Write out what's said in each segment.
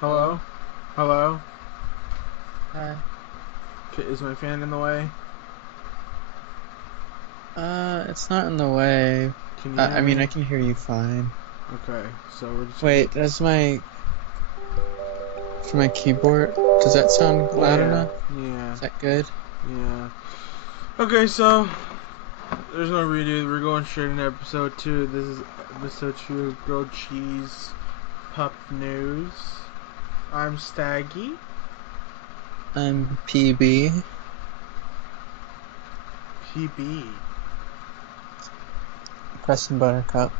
Hello? Hello? Hello? Hi. Is my fan in the way? It's not in the way. Can you hear I mean, me? I can hear you fine. Okay, so we're just Wait, for my keyboard, does that sound loud yeah, enough? yeah, Is that good? yeah. Okay, so there's no redo. We're going straight into episode 2. This is episode 2 of Grilled Cheese Pup News. I'm Staggy. I'm PB. PB. Preston Buttercup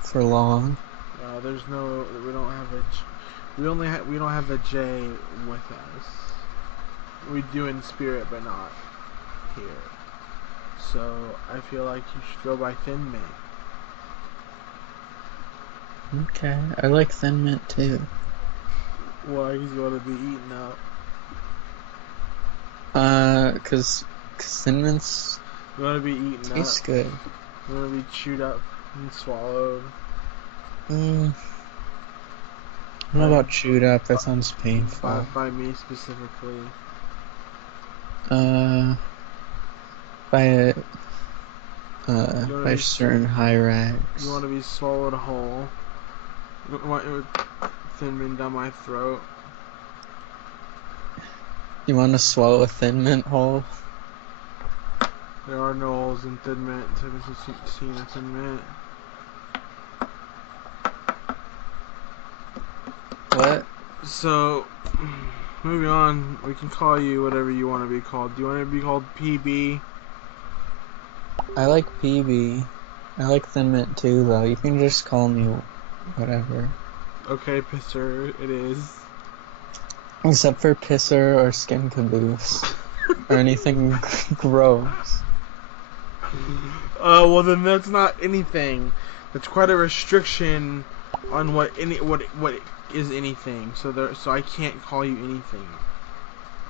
for long. There's no. We don't have a. We don't have a J with us. We do in spirit, but not here. So I feel like you should go by Thin Mint. Okay, I like Thin Mint too. Why he's gonna be eaten up. Cause Thin Mints You wanna be eaten up. tastes good. You wanna be chewed up and swallowed. I don't know By, about chewed up, that sounds painful. by me specifically. Uh, by a, You wanna by be certain you hyrax. wanna be swallowed whole. You want Thin Mint down my throat. You want to swallow a Thin Mint whole? There are no holes in Thin Mint. So I've seen a Thin Mint. What? So, moving on, we can call you whatever you want to be called. Do you want to be called PB? I like PB. I like Thin Mint too, though. You can just call me whatever. Okay, Pisser, it is. Except for Pisser or Skin Caboose. Or anything gross. Well then that's not anything. That's quite a restriction on what is anything. So I can't call you anything.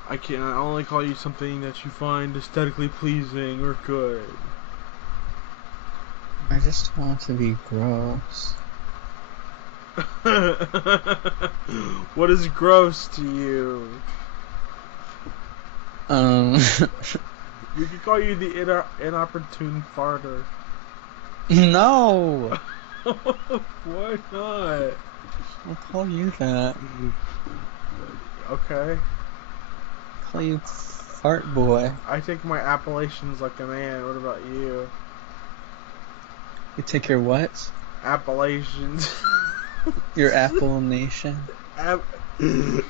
I can only call you something that you find aesthetically pleasing or good. I just want to be gross. What is gross to you? We could call you the inopportune farter. No! Why not? I'll call you that. Okay. I'll call you Fart Boy. I take my appellations like a man. What about you? You take your what? Appellations. Your Apple Nation? Appellations.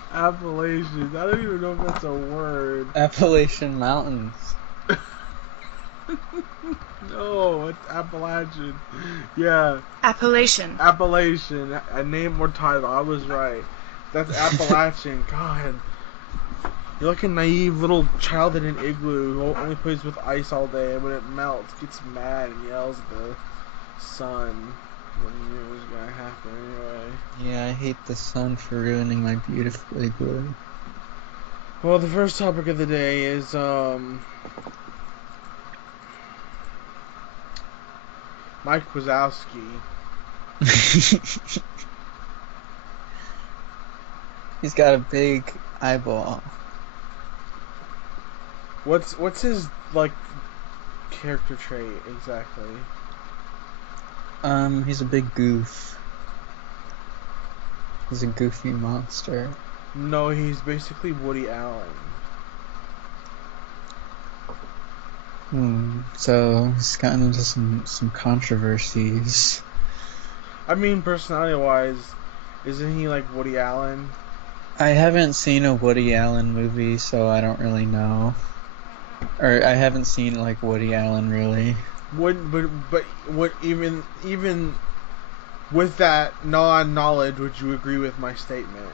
I don't even know if that's a word. Appalachian Mountains. No, it's Appalachian. Yeah. Appellation. Appellation. A name or title. I was right. That's Appalachian. God. You're like a naive little child in an igloo who only plays with ice all day, and when it melts, gets mad and yells at the sun. What you knew was gonna happen anyway. Yeah, I hate the sun for ruining my beautiful igloo. Well, the first topic of the day is Mike Wazowski. He's got a big eyeball. What's his like character trait exactly? He's a big goof. He's a goofy monster. No, he's basically Woody Allen. So he's gotten into some controversies. I mean, personality-wise, isn't he like Woody Allen? I haven't seen a Woody Allen movie, so I don't really know. Or I haven't seen like Woody Allen really. What even with that non-knowledge, would you agree with my statement?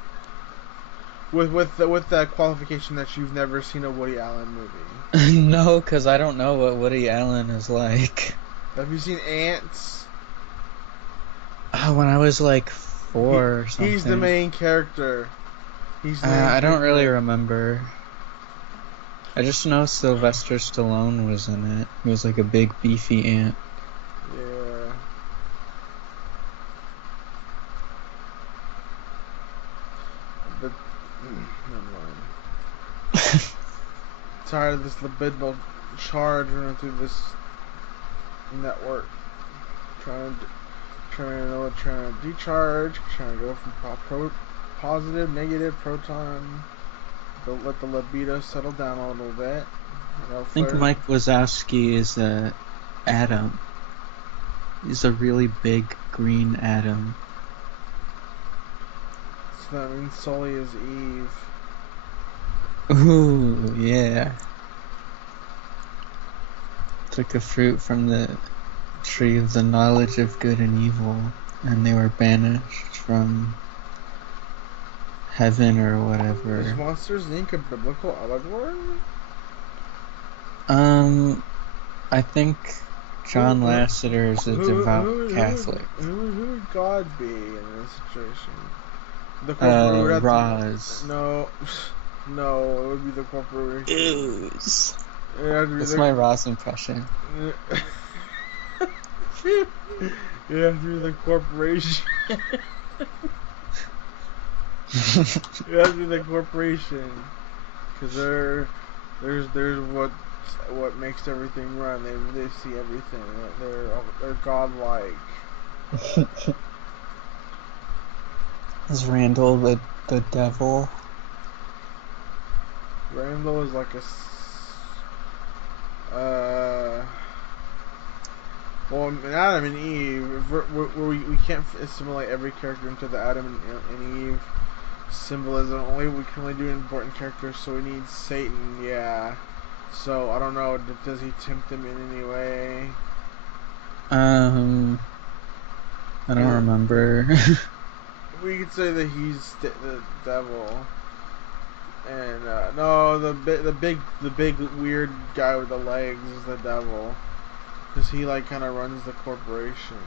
With the qualification that you've never seen a Woody Allen movie. No, because I don't know what Woody Allen is like. Have you seen Ants? When I was like 4 or something. He's the main character. I don't really remember. I just know Sylvester Stallone was in it. He was like a big beefy ant. Yeah. Never mind. Tired of this libidinal charge running through this network. Trying to decharge. Trying to go from positive, negative, proton. Don't let the libido settle down a little bit. I think Mike Wazowski is a atom. He's a really big green atom. So that means Sully is Eve. Ooh, yeah. Took a fruit from the tree of the knowledge of good and evil, and they were banished from heaven or whatever. Is Monsters Inc. a biblical allegory? I think John Lasseter is a devout Catholic. Who would God be in this situation? The corporation. Roz. No, it would be the corporation. Ooze. That's my Roz impression. It have to be the corporation. It has to be the corporation, because there's what makes everything run. They see everything. They're godlike. Is Randall the devil? Randall is like well, in Adam and Eve, we can't assimilate every character into the Adam and Eve symbolism. We can only do important characters, so we need Satan, yeah. So, I don't know, does he tempt them in any way? I don't remember. We could say that he's the devil. And, no, the big weird guy with the legs is the devil. Because he, like, kind of runs the corporation.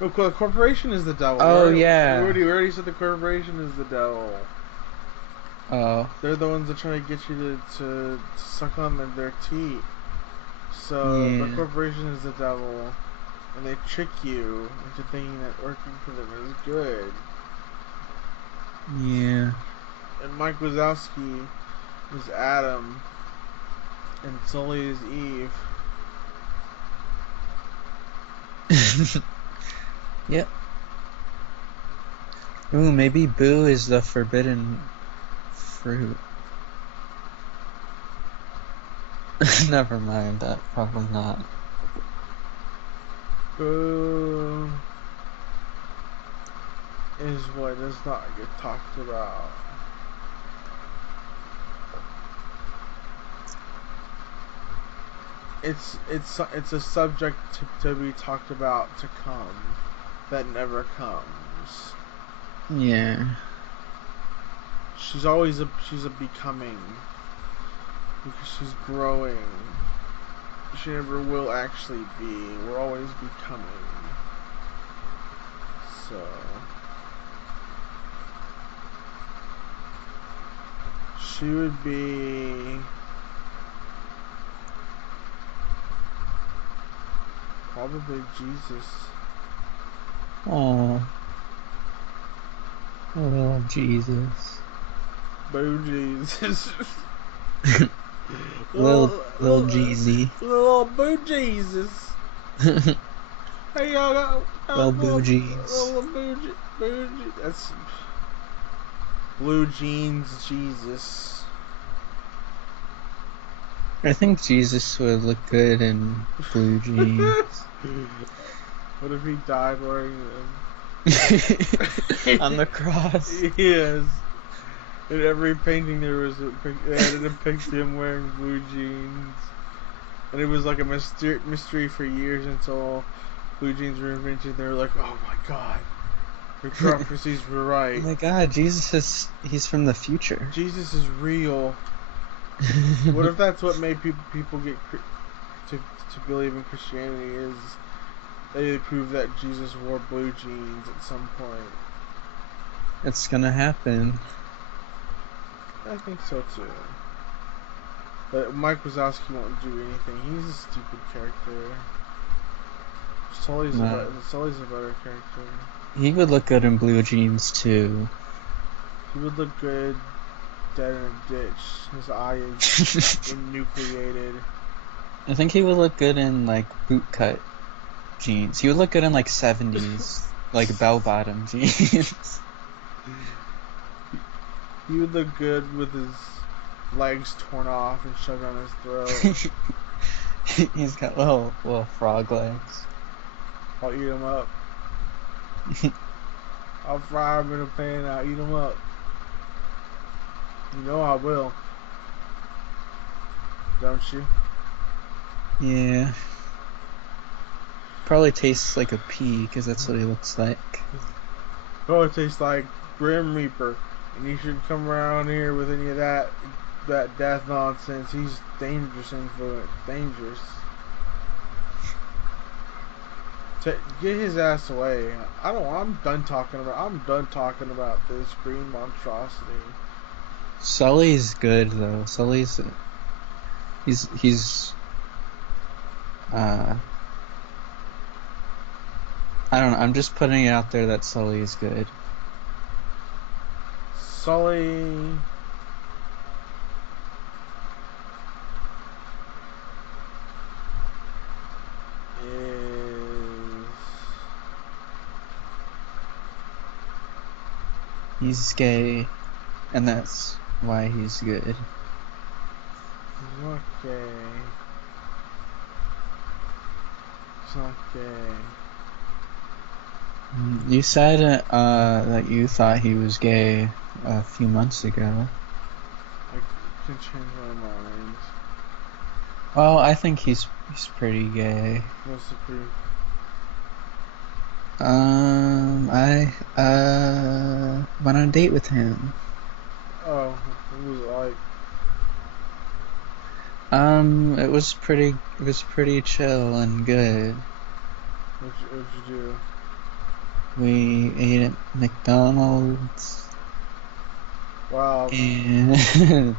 No, the corporation is the devil. Oh, yeah. We already said the corporation is the devil. Oh. They're the ones that try to get you to suck on their teeth. So, the corporation is the devil. And they trick you into thinking that working for them is good. Yeah. And Mike Wazowski is Adam. And Sully is Eve. Yep. Ooh, maybe Boo is the forbidden fruit. Never mind, that probably not. Boo is what does not get talked about. It's a subject to be talked about to come that never comes. Yeah. She's a becoming, because she's growing. She never will actually be. We're always becoming. So she would be probably Jesus. Oh. Oh, Jesus. Boo Jesus. Little Jeezy. Little Boo Jesus. Hey y'all, Little Boo Jeans. Little Boo that's Blue Jeans Jesus. I think Jesus would look good in blue jeans. What if he died wearing them? On the cross. Yes. In every painting there was they had to depict him wearing blue jeans. And it was like a mystery for years until blue jeans were invented. They were like, oh my god. The prophecies were right. Oh my god, he's from the future. Jesus is real. What if that's what made people get to believe in Christianity, is they prove that Jesus wore blue jeans at some point. It's gonna happen. I think so too. But Mike Wazowski won't do anything. He's a stupid character. Sully's a better character. He would look good in blue jeans too. He would look good dead in a ditch. His eye is enucleated. I think he would look good in like bootcut jeans. He would look good in like 70s, like bell-bottom jeans. He would look good with his legs torn off and shoved on his throat. He's got little frog legs. I'll eat him up. I'll fry him in a pan and I'll eat him up. You know I will. Don't you? Yeah. Probably tastes like a pea, because that's what he looks like. Probably tastes like Grim Reaper. And you shouldn't come around here with any of that death nonsense. He's dangerous influence. Dangerous. Get his ass away. I'm done talking about this green monstrosity. Sully's good though. Sully's I don't know, I'm just putting it out there that Sully is good. Sully He's gay, and that's why he's good. He's not gay. He's not gay. You said that you thought he was gay a few months ago. I can change my mind. Well, I think he's pretty gay. What's the proof? I went on a date with him. Oh, it was like. It was pretty chill and good. What'd you do? We ate at McDonald's. Wow. And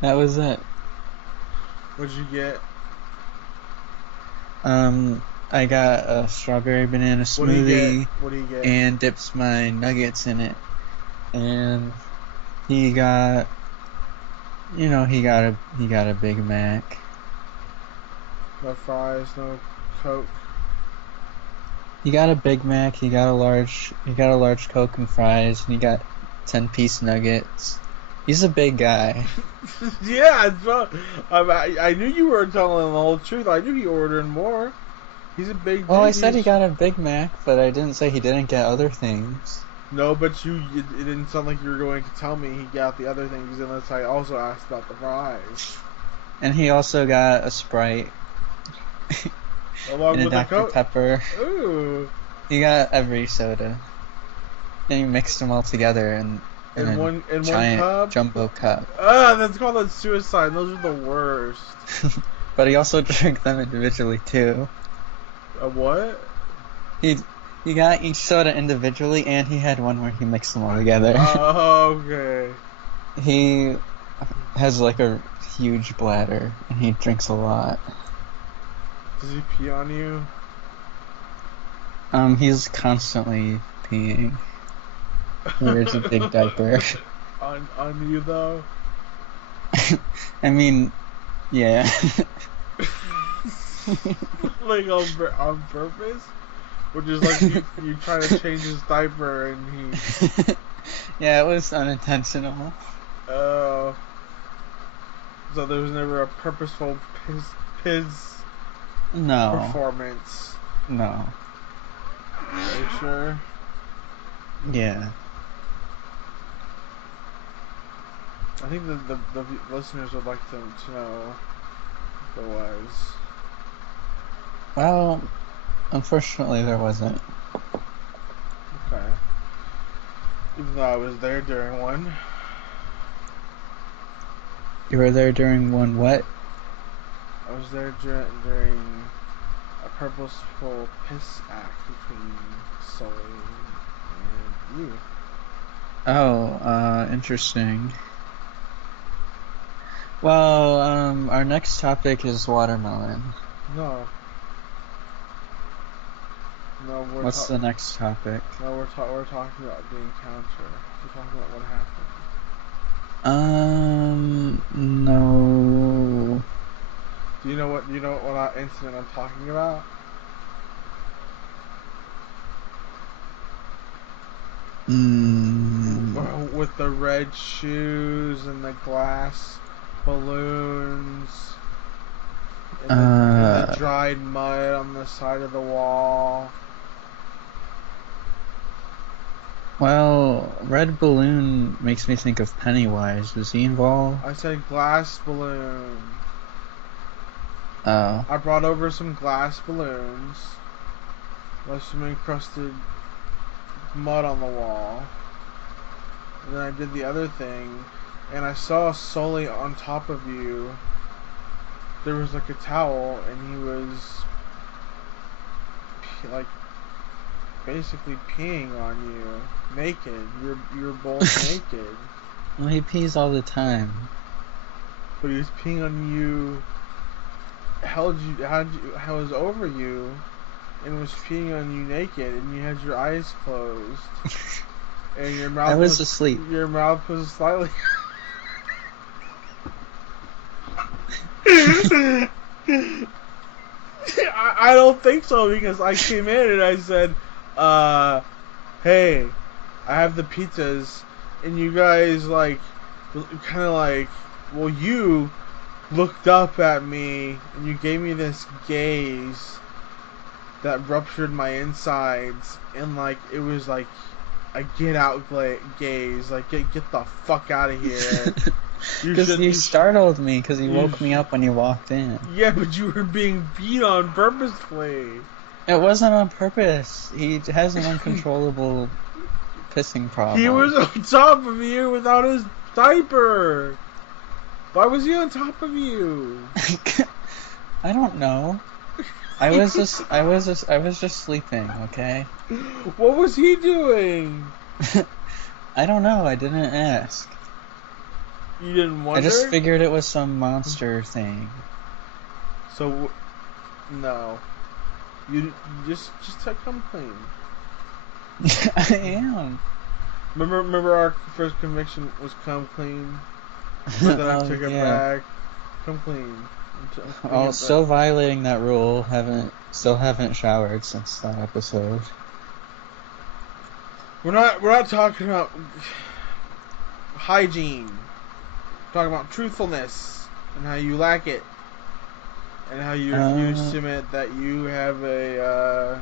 that was it. What'd you get? I got a strawberry banana smoothie. What do you get? And dips my nuggets in it. And he got a Big Mac. No fries, no Coke. He got a Big Mac, he got a large Coke and fries, and he got 10-piece nuggets. He's a big guy. Yeah, I knew you were telling the whole truth. I knew he ordered more. He's a big dude. Well, I said he got a Big Mac, but I didn't say he didn't get other things. No, but it didn't sound like you were going to tell me he got the other things unless I also asked about the fries. And he also got a Sprite. Along and with a Dr. Pepper. Ooh. He got every soda. And he mixed them all together in one giant cup? jumbo cup. That's called a suicide. Those are the worst. But he also drank them individually too. A what? He got each soda individually, and he had one where he mixed them all together. Oh, okay. He has like a huge bladder, and he drinks a lot. Does he pee on you? He's constantly peeing. He wears a big diaper. On you though? I mean, yeah. Like on purpose? Or just like you try to change his diaper and he... Yeah, it was unintentional. Oh. So there was never a purposeful piss performance? No. Are you sure? Yeah. I think the listeners would like to know if there was. Well, unfortunately there wasn't. Okay. Even though I was there during one. You were there during one what? I was there during a purposeful piss act between Sully and you. Oh, interesting. Well, our next topic is watermelon. No. No, What's the next topic? No, we're talking about the encounter. We're talking about what happened. No. Do you know what incident I'm talking about? With the red shoes and the glass balloons and the dried mud on the side of the wall. Well, red balloon makes me think of Pennywise. Was he involved? I said glass balloon. Oh. I brought over some glass balloons. Left some encrusted mud on the wall. And then I did the other thing, and I saw Sully on top of you. There was like a towel, and he was like basically peeing on you, naked. You're both naked. Well, he pees all the time. But he was peeing on you. Was over you, and was peeing on you naked, and you had your eyes closed, and your mouth. I was asleep. Your mouth was slightly. I don't think so, because I came in and I said, hey, I have the pizzas, and you guys kind of well, you looked up at me and you gave me this gaze that ruptured my insides, and it was like a get out gaze, get the fuck out of here. Because you startled me, because you woke me up when you walked in. Yeah, but you were being beat on purposefully. It wasn't on purpose. He has an uncontrollable pissing problem. He was on top of you without his diaper. Why was he on top of you? I don't know. I was just sleeping, okay? What was he doing? I don't know. I didn't ask. You didn't wonder? I just figured it was some monster thing. So, no. You just come clean. I am. Remember our first conviction was come clean? But then I took it back. Come clean. Oh, still violating that rule. Still haven't showered since that episode. We're not talking about hygiene. We're talking about truthfulness and how you lack it, and how you refuse to admit that you have a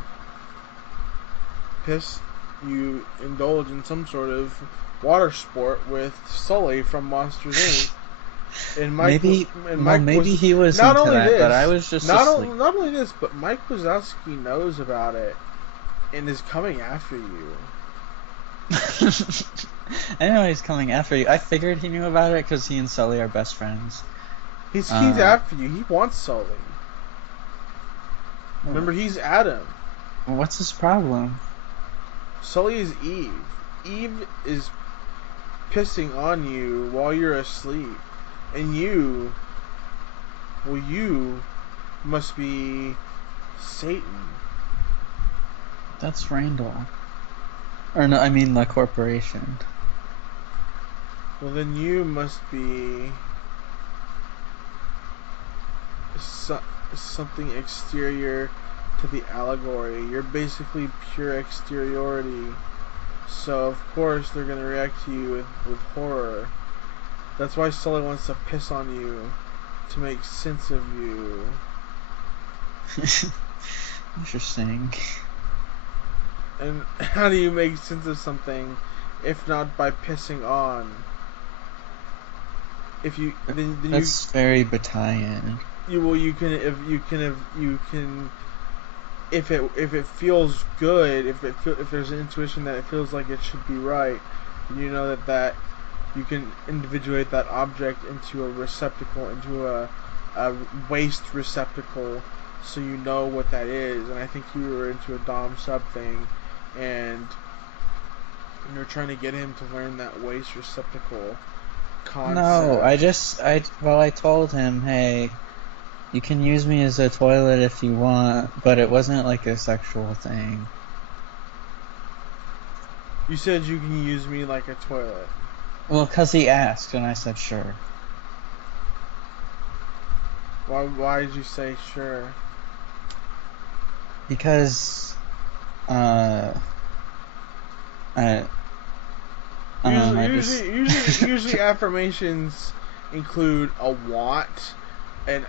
you indulge in some sort of water sport with Sully from Monsters Inc. And Mike maybe he was into that, but I was just asleep. Not only this, but Mike Wazowski knows about it and is coming after you. I know he's coming after you. I figured he knew about it because he and Sully are best friends. He's after you. He wants Sully. Remember, he's Adam. What's his problem? Sully is Eve. Eve is pissing on you while you're asleep. And you must be Satan. That's Randall. Or no, I mean the corporation. Well, then you must be something exterior to the allegory. You're basically pure exteriority. So, of course, they're going to react to you with horror. That's why Sully wants to piss on you, to make sense of you. Interesting. And how do you make sense of something, if not by pissing on? If you then that's very battalion. If it feels good, if there's an intuition that it feels like it should be right, you know that you can individuate that object into a receptacle, into a waste receptacle, so you know what that is. And I think you were into a dom sub thing, and you're trying to get him to learn that waste receptacle concept. No, I told him, hey, You can use me as a toilet if you want, but it wasn't like a sexual thing. You said you can use me like a toilet. Well, 'cause he asked, and I said sure. Why did you say sure? Because, I don't know, Usually affirmations include a want and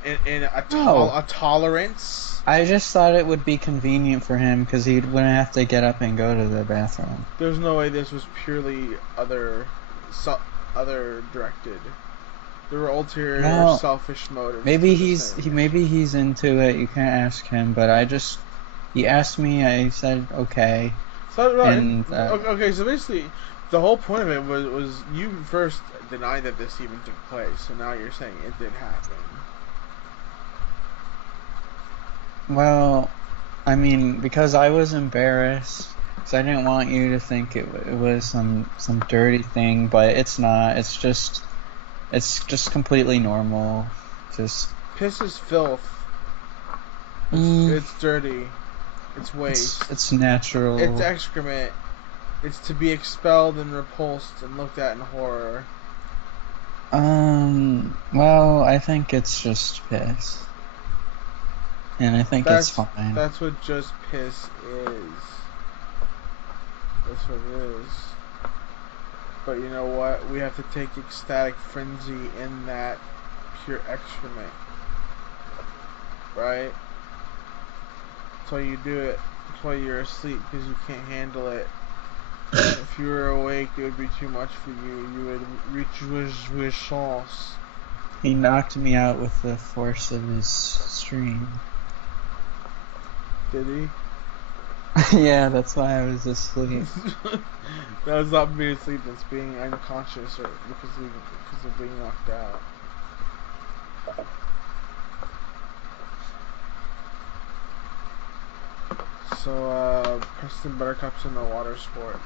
No. a tolerance. I just thought it would be convenient for him because he wouldn't have to get up and go to the bathroom. There's no way this was purely other directed. There were ulterior selfish motives. Maybe he's into it. You can't ask him, but he asked me. I said okay. Okay, so basically, the whole point of it was you first denied that this even took place, so now you're saying it did happen. Well, I mean, because I was embarrassed, because I didn't want you to think it was some dirty thing, but it's not. It's just completely normal. Just piss is filth. It's dirty. It's waste. It's natural. It's excrement. It's to be expelled and repulsed and looked at in horror. Well, I think it's just piss. And I think it's fine. That's what just piss is. That's what it is. But you know what? We have to take ecstatic frenzy in that pure excrement. Right? That's why you do it. That's why you're asleep, because you can't handle it. If you were awake, it would be too much for you. You would reach jouissance. He knocked me out with the force of his stream. Did he? Yeah, that's why I was asleep. That was not being asleep, that's being unconscious or because of being knocked out. So, Preston Buttercup's in the water sports.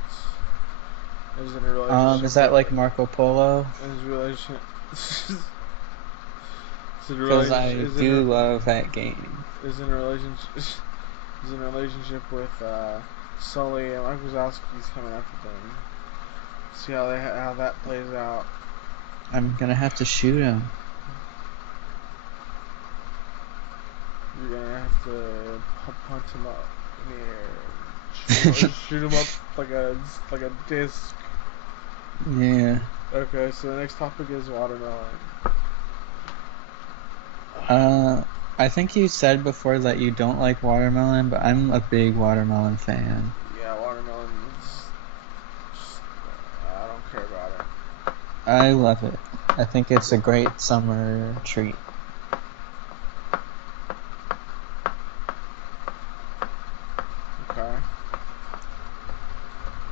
Is in a relationship. Is that like Marco Polo? His relation. Because I do love that game. Is in a relationship. Is in a relationship with Sully and Mike Wazowski's coming after them. See how that plays out. I'm gonna have to shoot him. You're gonna have to punch him up in the air. Shoot him up like a disc. Yeah. Okay, so the next topic is watermelon. I think you said before that you don't like watermelon, but I'm a big watermelon fan. Yeah, watermelon is I don't care about it. I love it. I think it's a great summer treat. Okay.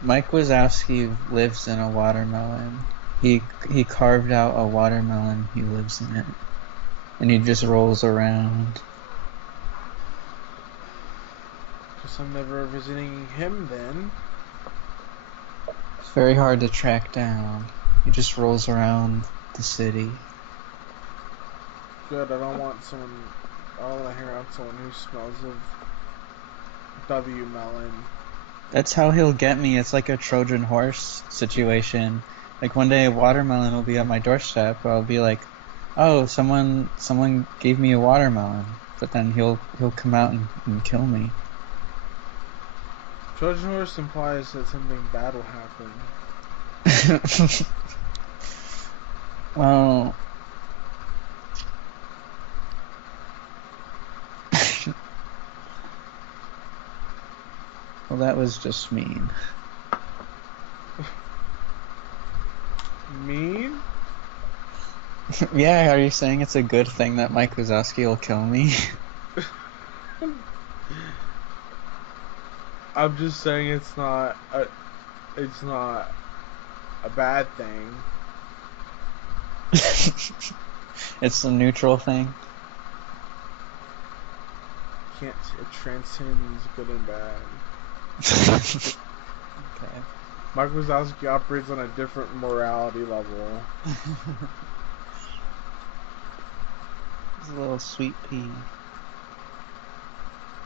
Mike Wazowski lives in a watermelon. He carved out a watermelon. He lives in it. And he just rolls around. Guess I'm never visiting him then. It's very hard to track down. He just rolls around the city. Good, I don't want to hang around someone who smells of W melon. That's how he'll get me. It's like a Trojan horse situation. Like one day a watermelon will be at my doorstep. I'll be like, oh, someone gave me a watermelon. But then he'll come out and kill me. Trojan horse implies that something bad will happen. Well, well, that was just mean. Mean? Yeah, are you saying it's a good thing that Mike Wazowski will kill me? I'm just saying it's not a bad thing. It's a neutral thing. It transcends good and bad. Okay. Mike Wazowski operates on a different morality level. He's a little sweet pea.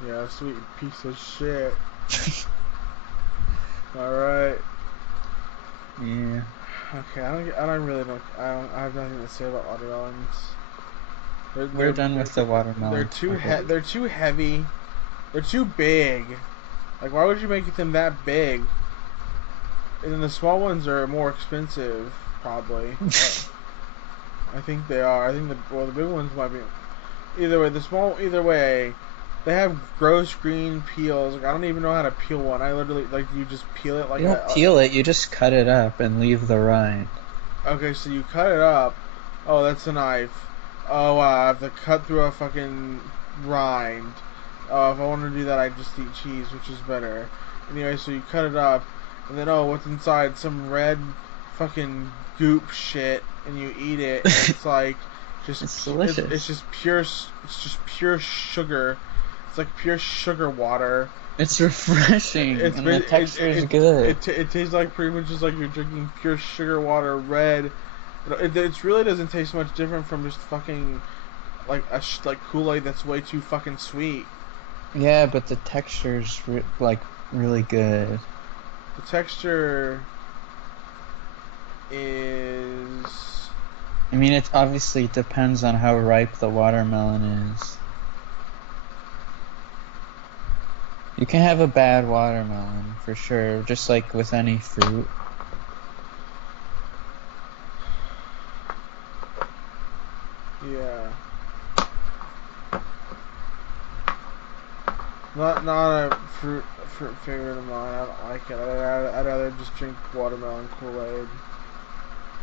Yeah, sweet piece of shit. Alright. Yeah. Okay, I have nothing to say about watermelons. We're done with the They're watermelon. they're too heavy. They're too big. Like, why would you make them that big? And then the small ones are more expensive, probably. I think they are. I think the big ones might be. Either way, they have gross green peels. Like, I don't even know how to peel one. I literally, like, you just peel it like You don't peel it, you just cut it up and leave the rind. Okay, so you cut it up. Oh, that's a knife. Oh, wow, I have to cut through a fucking rind. If I want to do that, I just eat cheese, which is better. Anyway, so you cut it up, and then, oh, what's inside? Some red fucking goop shit, and you eat it, and it's like, It's delicious. it's just pure sugar. It's like pure sugar water. It's refreshing, and the texture is good. It tastes like pretty much just like you're drinking pure sugar water, red. It really doesn't taste much different from just fucking like like Kool-Aid that's way too fucking sweet. Yeah, but the texture's like really good. The texture is. I mean, it obviously depends on how ripe the watermelon is. You can have a bad watermelon, for sure, just like with any fruit. Yeah. Not a fruit favorite of mine. I don't like it. I'd rather just drink watermelon Kool-Aid.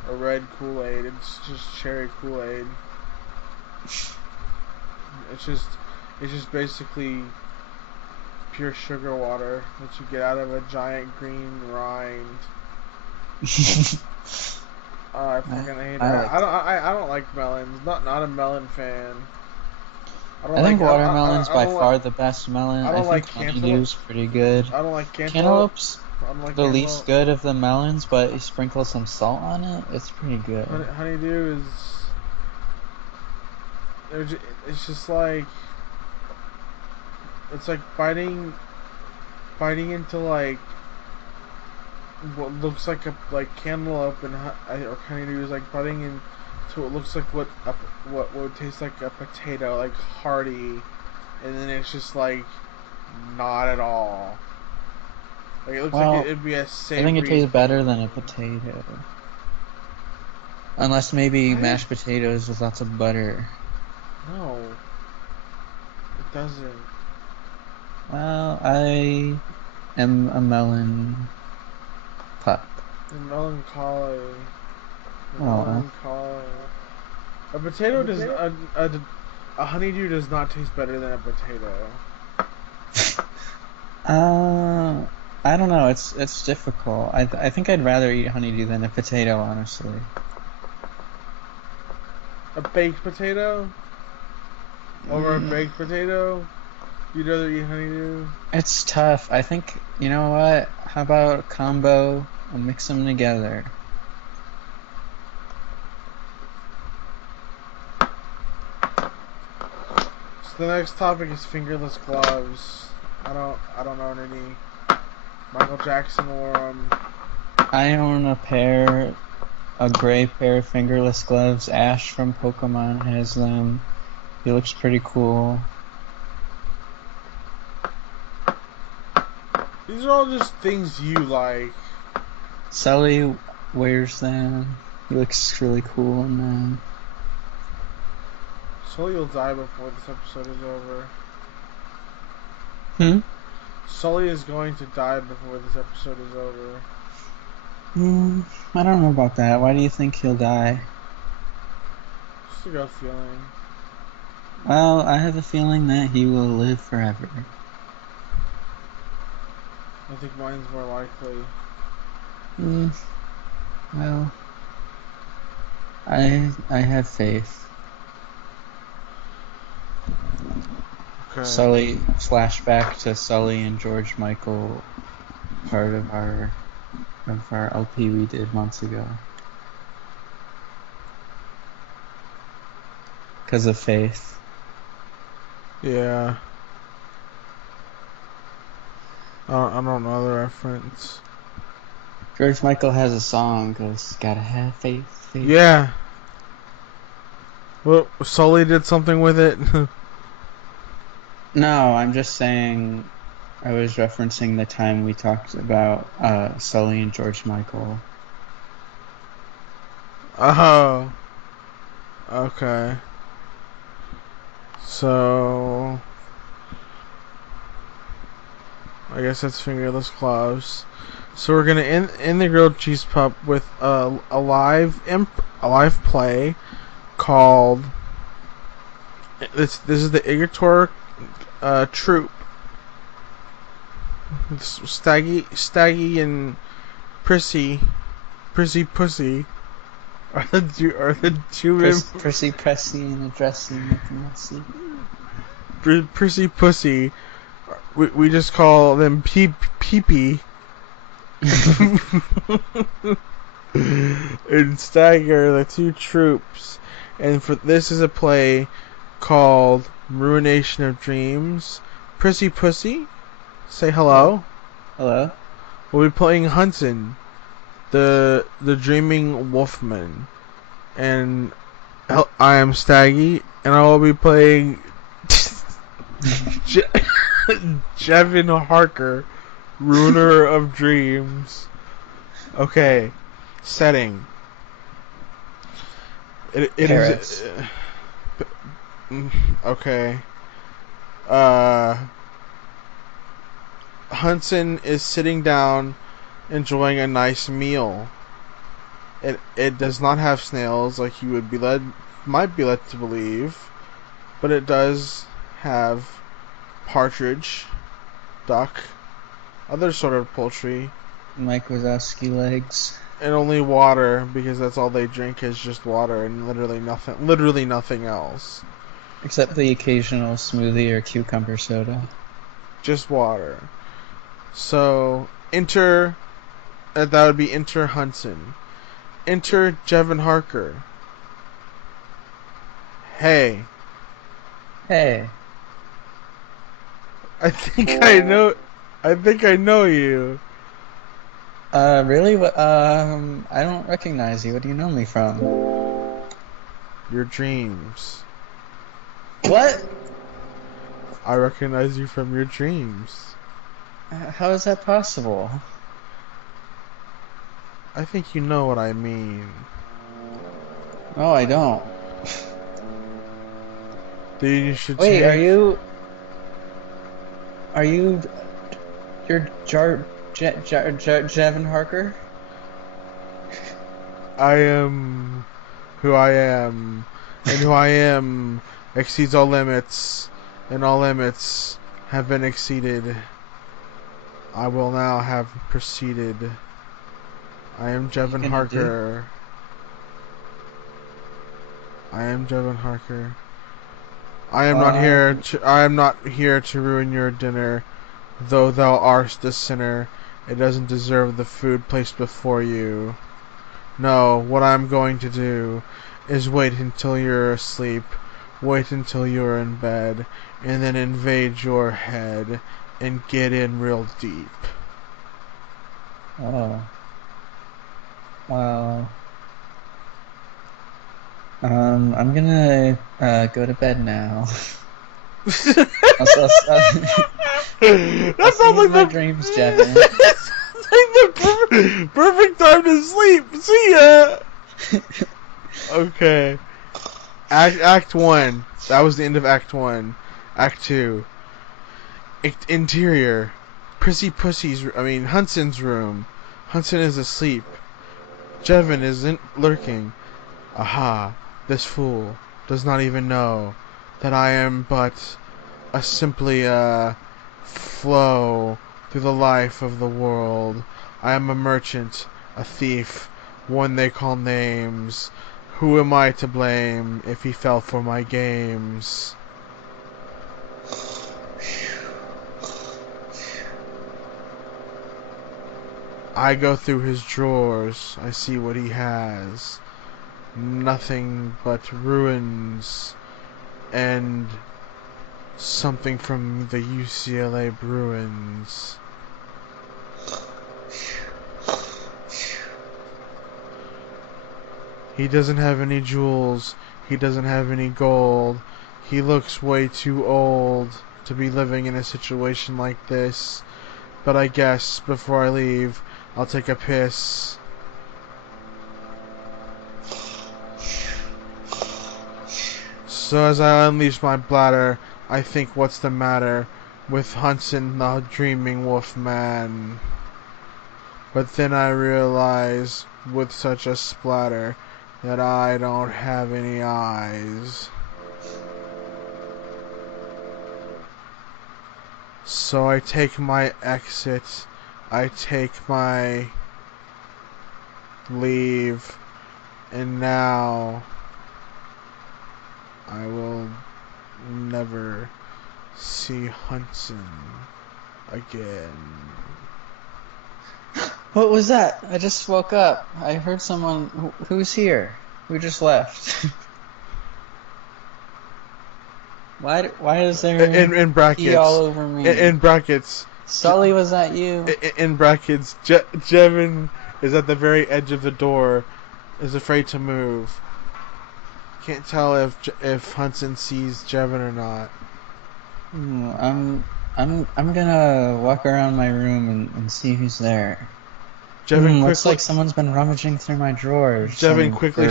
Or red Kool-Aid. It's just cherry Kool-Aid. It's just basically pure sugar water that you get out of a giant green rind. Oh, I fucking hate it. I don't like melons. Not a melon fan. I think watermelon's by far the best melon. I don't think honeydew's pretty good. I don't like Cantaloupe's the least good of the melons, but you sprinkle some salt on it, it's pretty good. Honeydew is. It's just like. It's like biting into like what looks like a cantaloupe and or honeydew is like biting into what looks like what would taste like a potato, like hearty, and then it's just like not at all. Like it looks like it'd be a savory. I think it tastes better than a potato, unless maybe mashed potatoes with lots of butter. No, it doesn't. Well, I am a melon pup. You're melancholy. Oh. A potato does a honeydew does not taste better than a potato. I don't know. It's difficult. I think I'd rather eat honeydew than a potato, honestly. A baked potato over a baked potato? You'd rather eat honeydew? It's tough. I think, you know what? How about a combo and mix them together? So the next topic is fingerless gloves. I don't own any. Michael Jackson wore them. I own a gray pair of fingerless gloves. Ash from Pokemon has them. He looks pretty cool. These are all just things you like. Sully wears them. He looks really cool in them. Sully will die before this episode is over. Sully is going to die before this episode is over. I don't know about that. Why do you think he'll die? Just a gut feeling. Well, I have a feeling that he will live forever. I think mine's more likely. Well, I have faith. Okay. Sully, flashback to Sully and George Michael, part of our LP we did months ago. because of faith. Yeah. I don't know the reference. George Michael has a song goes, "Gotta have faith, faith." Yeah. Well, Sully did something with it. No, I'm just saying. I was referencing the time we talked about Sully and George Michael. Oh. Okay. So, I guess that's fingerless gloves. So we're gonna end the grilled cheese pup with a live play called. This is the IGITUR TROUPE. Staggy and Prissy Pussy are the two Prissy Pussy and a dressing with messy. Prissy Pussy. We just call them Pee-Pee. And Staggy are the two troops. And this is a play called Ruination of Dreams. Prissy Pussy, say hello. Hello. We'll be playing Hunson, the dreaming wolfman. And I am Staggy, and I will be playing Jevin Harker, ruiner of dreams. Okay, setting. It is okay. Hunson is sitting down, enjoying a nice meal. It does not have snails like you might be led to believe, but it does have partridge, duck, other sort of poultry. Mike Wazowski legs. And only water, because that's all they drink is just water and literally nothing else. Except the occasional smoothie or cucumber soda. Just water. So, that would be enter Hunson. Enter Jevin Harker. Hey. Hey. I think I know you. Really? I don't recognize you. What do you know me from? Your dreams. What? I recognize you from your dreams. How is that possible? I think you know what I mean. No, I don't. Then you should Wait, are you... You're Jevin Harker? I am who I am, and who I am exceeds all limits, and all limits have been exceeded. I will now have proceeded. I am Jevin Harker. I am Jevin Harker. I am not here to ruin your dinner, though thou art the sinner. It doesn't deserve the food placed before you. No, what I'm going to do is wait until you're asleep, wait until you're in bed, and then invade your head and get in real deep. Oh. Wow. I'm gonna go to bed now. That sounds like my dreams, Jevin. Like the perfect time to sleep. See ya. Okay. Act 1. That was the end of Act 1. Act 2. Interior. Hunson's room. Hunson is asleep. Jevin isn't lurking. Aha. This fool does not even know that I am but simply a flow through the life of the world. I am a merchant, a thief, one they call names. Who am I to blame if he fell for my games? I go through his drawers, I see what he has. Nothing but ruins, and something from the UCLA Bruins. He doesn't have any jewels. He doesn't have any gold. He looks way too old to be living in a situation like this. But I guess before I leave, I'll take a piss. So as I unleash my bladder, I think, what's the matter with Hunson the dreaming wolfman? But then I realize, with such a splatter, that I don't have any eyes. So I take my exit, I take my leave, and now I will never see Hunson again. What was that? I just woke up. I heard someone. Who's here? Who just left? Why is there In brackets, pee all over me? In brackets, Sully, was that you? In brackets, Jevin is at the very edge of the door, is afraid to move. Can't tell if Hunson sees Jevin or not. I'm gonna walk around my room and see who's there. Jevin looks like someone's been rummaging through my drawers. Jevin quickly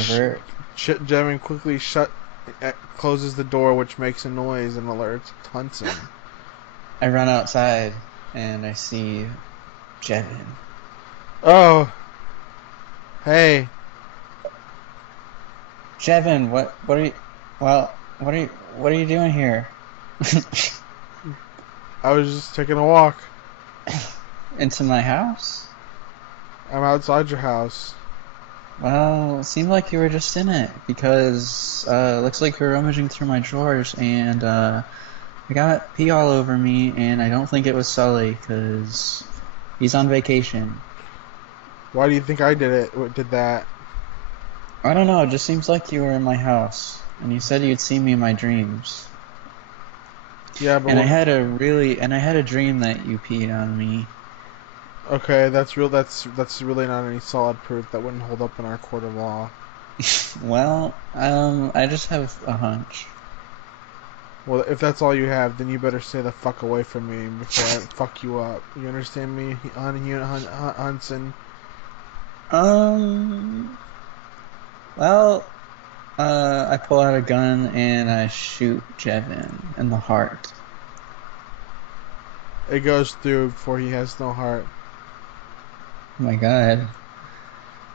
closes the door, which makes a noise and alerts Hunson. I run outside and I see Jevin. Oh, hey, Jevin, what are you doing here? I was just taking a walk. Into my house? I'm outside your house. Well, it seemed like you were just in it, because it looks like you're rummaging through my drawers, and I got pee all over me, and I don't think it was Sully, because he's on vacation. Why do you think I did that? I don't know, it just seems like you were in my house, and you said you'd see me in my dreams. Yeah, but I had a dream that you peed on me. Okay, that's really not any solid proof. That wouldn't hold up in our court of law. Well, I just have a hunch. Well, if that's all you have, then you better stay the fuck away from me before I fuck you up. You understand me, Hunson? Well, I pull out a gun and I shoot Jevin in the heart. It goes through before he has no heart. Oh my god.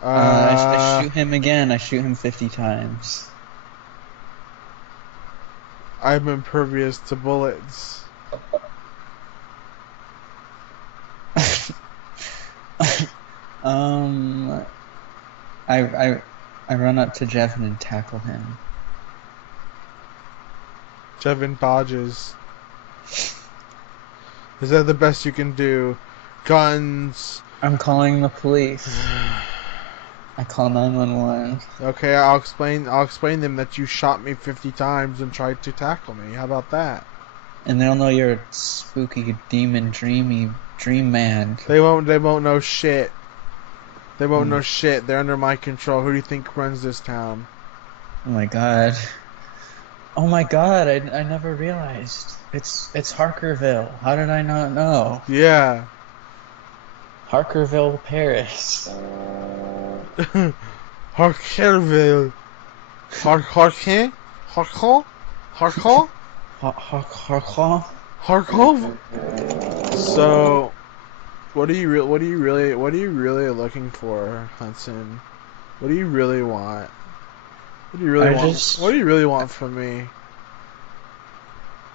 I shoot him again. I shoot him 50 times. I'm impervious to bullets. I run up to Jevin and tackle him. Jevin dodges. Is that the best you can do? Guns. I'm calling the police. I call 911. Okay, I'll explain them that you shot me 50 times and tried to tackle me. How about that? And they'll know you're a spooky demon dream man. They won't know shit. They won't know shit. They're under my control. Who do you think runs this town? Oh my god. Oh my god, I never realized. It's Harkerville. How did I not know? Yeah. Harkerville, Paris. Harkerville. Harker? So, what are you really looking for, Hunson? What do you really want? What do you really want from me?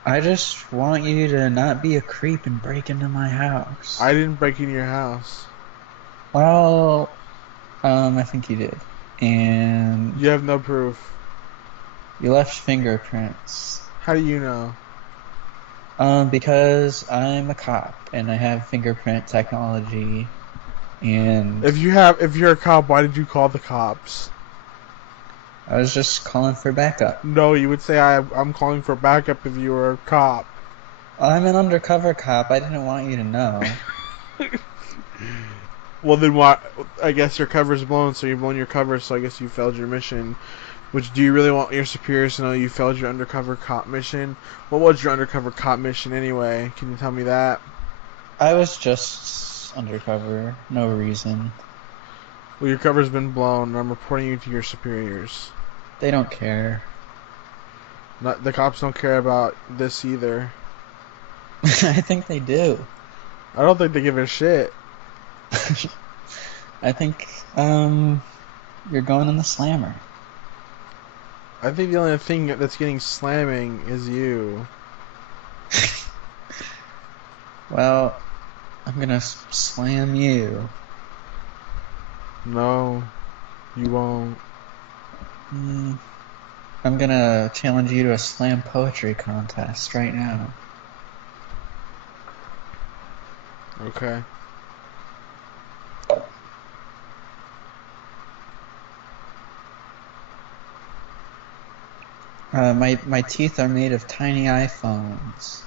I just want you to not be a creep and break into my house. I didn't break into your house. Well, I think you did. And you have no proof. You left fingerprints. How do you know? Because I'm a cop and I have fingerprint technology. And if you're a cop, why did you call the cops? I was just calling for backup. No, you would say I'm calling for backup if you were a cop. I'm an undercover cop. I didn't want you to know. Well, then why? I guess your cover's blown, so you've blown your cover, so I guess you failed your mission. Which, do you really want your superiors to know you failed your undercover cop mission? What was your undercover cop mission anyway? Can you tell me that? I was just undercover. No reason. Well, your cover's been blown, and I'm reporting you to your superiors. They don't care. The cops don't care about this either. I think they do. I don't think they give a shit. I think you're going in the slammer. I think the only thing that's getting slamming is you. Well, I'm gonna slam you. No, you won't. I'm gonna challenge you to a slam poetry contest right now. Okay. My teeth are made of tiny iPhones.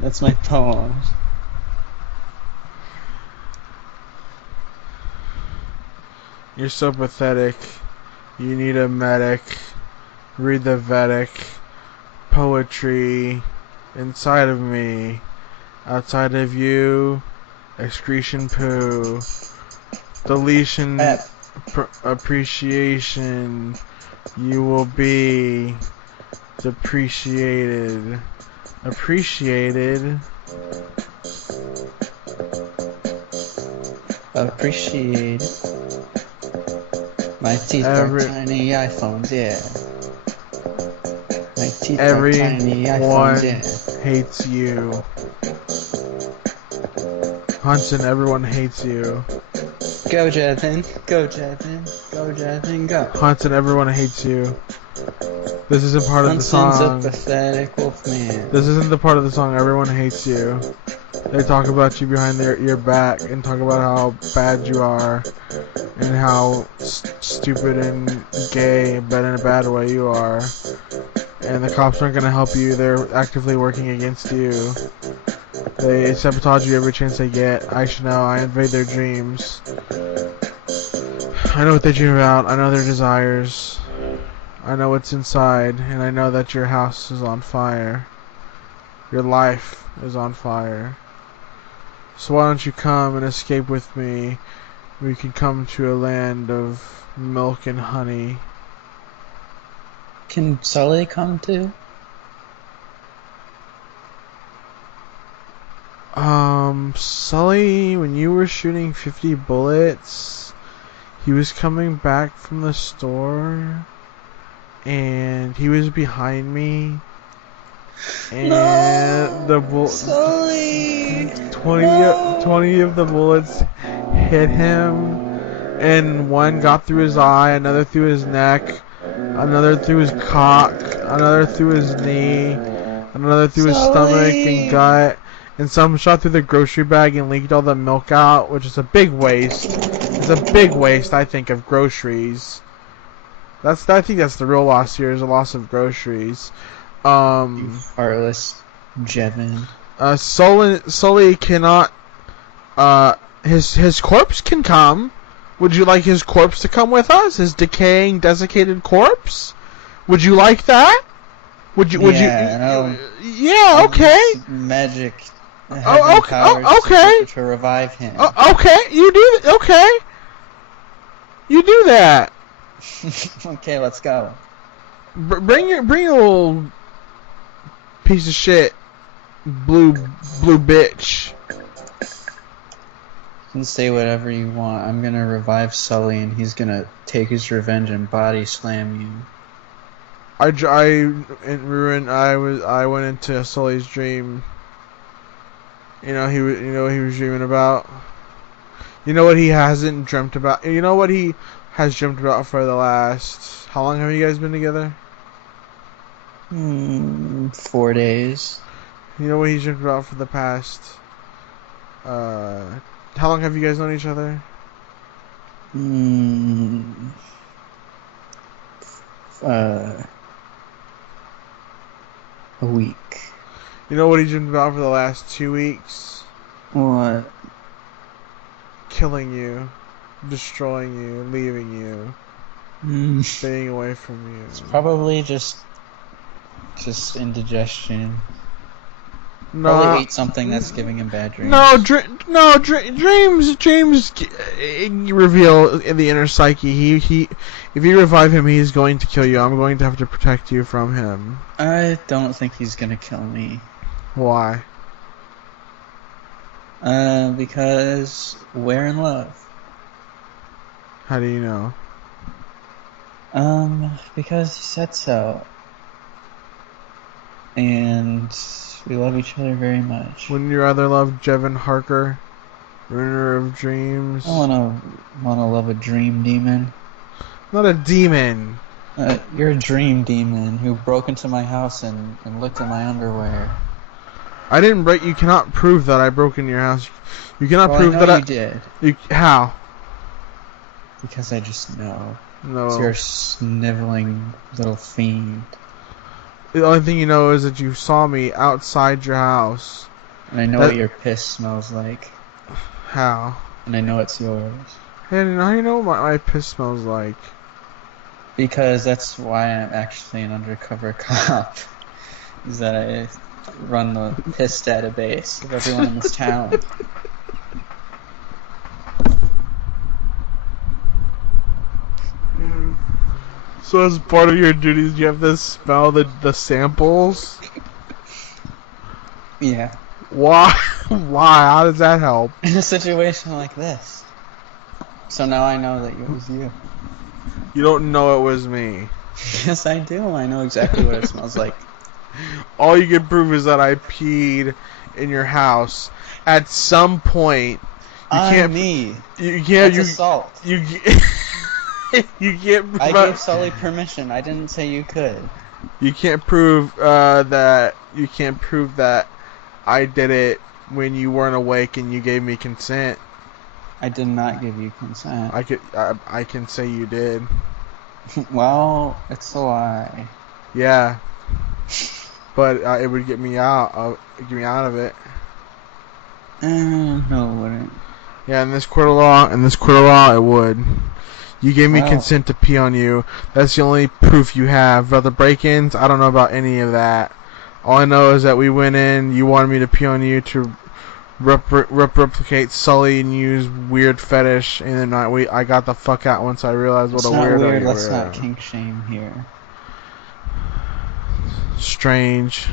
That's my poem. You're so pathetic. You need a medic. Read the Vedic. Poetry. Inside of me. Outside of you. Excretion poo. Deletion. Appreciation. You will be depreciated. Appreciated. Appreciate. My teeth are tiny iPhones, yeah. My teeth are tiny iPhones, yeah. Hates you. Hunson, everyone hates you. Go, Jevin. Go, Jevin. Go, Jevin, go. Hunson, everyone hates you. This isn't part of the song. Hunson's a pathetic wolfman. This isn't the part of the song. Everyone hates you. They talk about you behind your back and talk about how bad you are and how stupid and gay, but in a bad way you are. And the cops aren't going to help you. They're actively working against you. They sabotage you every chance they get. I should know. I invade their dreams. I know what they dream about. I know their desires. I know what's inside. And I know that your house is on fire. Your life is on fire. So why don't you come and escape with me? We can come to a land of milk and honey. Can Sully come too? Sully, when you were shooting 50 bullets, he was coming back from the store, and he was behind me, and no, Sully! 20 of the bullets hit him, and one got through his eye, another through his neck, another through his cock, another through his knee, another through his stomach and gut. And some shot through the grocery bag and leaked all the milk out, which is a big waste. It's a big waste, I think, of groceries. I think that's the real loss here, is a loss of groceries. You heartless Jevin. Sully cannot. His corpse can come. Would you like his corpse to come with us? His decaying, desiccated corpse? Would you like that? Would you? Yeah. Okay. Magic. Okay. To revive him. Okay. You do. Okay. You do that. Okay, let's go. Bring your little piece of shit, blue bitch. You can say whatever you want. I'm gonna revive Sully, and he's gonna take his revenge and body slam you. I went into Sully's dream. You know what he was dreaming about. You know what he hasn't dreamt about. You know what he has dreamt about for the last. How long have you guys been together? 4 days. You know what he's dreamt about for the past. How long have you guys known each other? Mm, uh, a week. You know what he's been about for the last 2 weeks? What? Killing you, destroying you, leaving you, staying away from you. It's probably just indigestion. No, Probably ate something that's giving him bad dreams. Dreams reveal in the inner psyche. If you revive him, he's going to kill you. I'm going to have to protect you from him. I don't think he's gonna kill me. Why? Because we're in love. How do you know? Because he said so. And we love each other very much. Wouldn't you rather love Jevin Harker, ruiner of dreams? I wanna love a dream demon. Not a demon. You're a dream demon who broke into my house and looked at my underwear. I didn't break. You cannot prove that I broke into your house. You cannot prove I know that you did. How? Because I just know. No. So you're a sniveling little fiend. The only thing you know is that you saw me outside your house. And I know what your piss smells like. How? And I know it's yours. Hey, how do you know what my piss smells like? Because that's why I'm actually an undercover cop. Is that I run the piss database of everyone in this town. So as part of your duties, you have to smell the samples? Yeah. Why? Why? How does that help? In a situation like this. So now I know that it was you. You don't know it was me. Yes, I do. I know exactly what it smells like. All you can prove is that I peed in your house at some point. You can't. Me. You can't. That's assault. You can't. I gave Sully permission. I didn't say you could. You can't prove that. You can't prove that I did it when you weren't awake and you gave me consent. I did not give you consent. I can say you did. Well, it's a lie. Yeah. But it would get me out of it. No, it wouldn't. Yeah, in this court of law, it would. You gave me consent to pee on you. That's the only proof you have. About the break-ins, I don't know about any of that. All I know is that we went in, you wanted me to pee on you to replicate Sully and use weird fetish, and then I got the fuck out once I realized what a weirdo you were. Let's not kink shame here. Strange.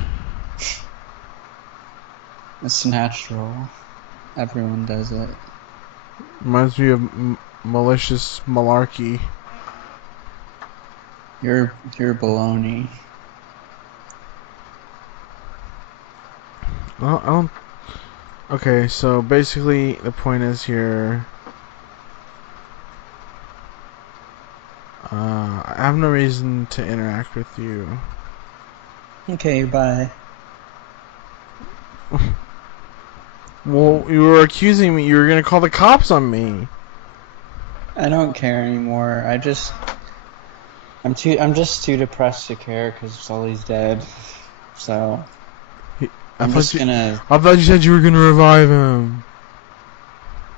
It's natural. Everyone does it. Reminds me of malicious malarkey. You're baloney. I don't. Okay, so basically the point is here. I have no reason to interact with you. Okay, bye. Well, you were accusing me. You were gonna call the cops on me. I don't care anymore. I'm just too depressed to care because Sully's dead. So I thought you said you were gonna revive him.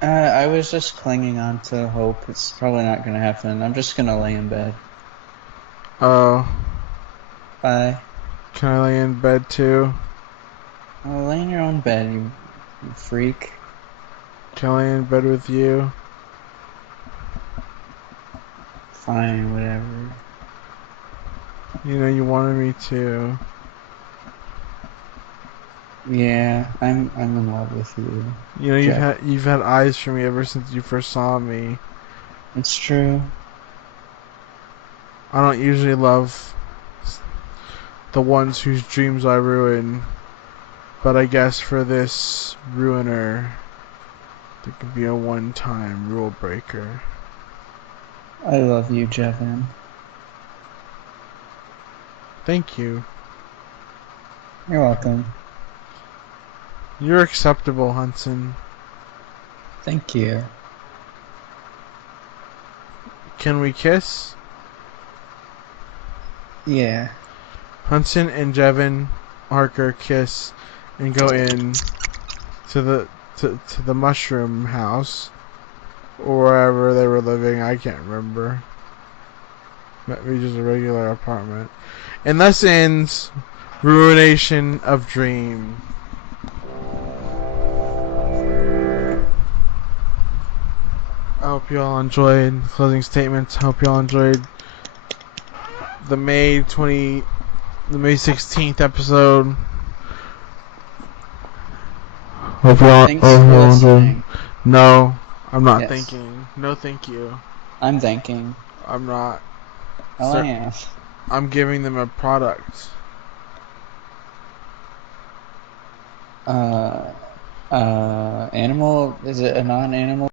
I was just clinging on to hope. It's probably not gonna happen. I'm just gonna lay in bed. Oh. Bye. Can I lay in bed too? Oh, lay in your own bed, you freak. Can I lay in bed with you? Fine, whatever. You know you wanted me to. Yeah, I'm in love with you. You know you've had eyes for me ever since you first saw me. It's true. I don't usually love the ones whose dreams I ruin, but I guess for this ruiner, there could be a one-time rule breaker. I love you, Jevin. Thank you. You're welcome. You're acceptable, Hunson. Thank you. Can we kiss? Yeah. Hunson and Jevin Harker kiss and go in to the mushroom house or wherever they were living. I can't remember. Maybe just a regular apartment. And thus ends Ruination of Dream. I hope you all enjoyed closing statements. I hope you all enjoyed the May 16th episode. Hope you all Thanks for listening. No, I'm not Yes. thinking. No, thank you. I'm thinking. I'm not. Oh, I am. I'm giving them a product. Animal? Is it a non-animal